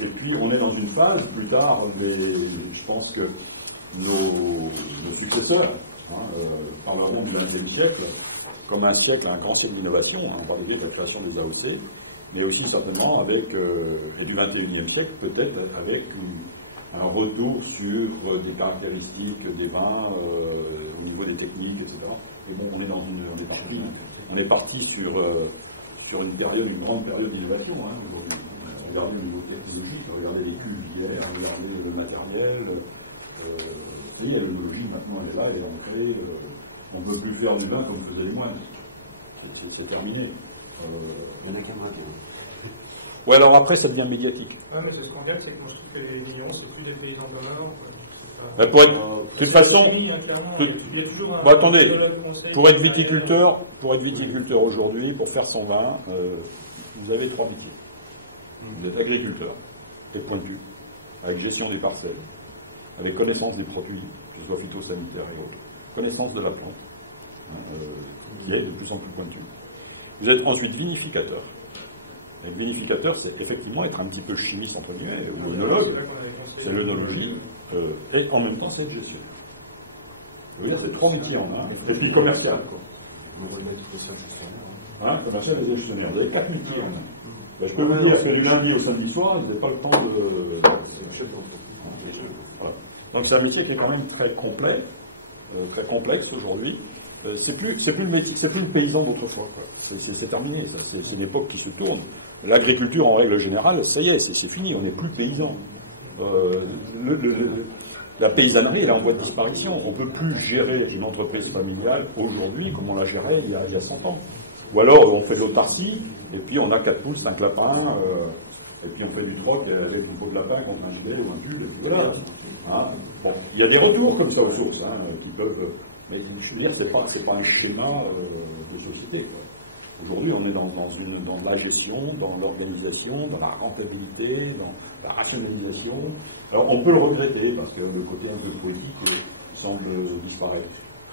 Et puis on est dans une phase, plus tard, je pense que nos successeurs parleront du XXe siècle comme un siècle, un grand siècle d'innovation, on parle de la création des AOC, mais aussi certainement avec, et du XXIe siècle, peut-être avec un retour sur des caractéristiques des vins au niveau des techniques, etc. Et bon, on est parti sur une grande période d'innovation. Regardez au niveau technologique, regardez les cuves, regardez le matériel. La l'œnologie, maintenant, elle est là, elle est ancrée. On ne peut plus faire du vin comme faisait les moines. C'est terminé. Il n'y en a qu'un maintenant. Ouais, alors après, ça devient médiatique. Ah, mais ce qu'on regarde, c'est que quand je fais les millions, c'est plus des paysans d'honneur. De toute façon, attendez, pour être viticulteur aujourd'hui, pour faire son vin, vous avez 3 métiers. Vous êtes agriculteur, et pointu, avec gestion des parcelles, avec connaissance des produits, que ce soit phytosanitaires et autres, connaissance de la plante, qui est de plus en plus pointue. Vous êtes ensuite vinificateur. Et vinificateur, c'est effectivement être un petit peu chimiste, entre guillemets, ou œnologue, c'est l'œnologie, et en même temps, c'est la gestion. Je veux dire, c'est 3 métiers en un, et puis commercial, quoi. Commercial et gestionnaire. Vous avez 4 métiers en un. Ben, je peux vous dire que du lundi au samedi soir, vous n'avez pas le temps de... Voilà. Donc c'est un métier qui est quand même très complet, très complexe aujourd'hui. C'est plus le métier, c'est plus le paysan d'autrefois. C'est terminé, c'est une époque qui se tourne. L'agriculture, en règle générale, ça y est, c'est fini, on n'est plus paysan. La paysannerie, elle est en voie de disparition. On ne peut plus gérer une entreprise familiale aujourd'hui comme on la gérait il y a 100 ans. Ou alors on fait de l'autarcie, et puis on a 4 poules, 5 lapins, et puis on fait du troc avec une peau de lapin contre un gilet ou un pull, et puis voilà. Bon, il y a des retours comme ça aux sources, qui peuvent... Mais je veux dire, c'est pas un schéma de société, quoi. Aujourd'hui, on est dans la gestion, dans l'organisation, dans la rentabilité, dans la rationalisation. Alors, on peut le regretter, parce que le côté un peu poétique semble disparaître.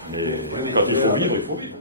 Mais quand il faut vivre, il faut vivre.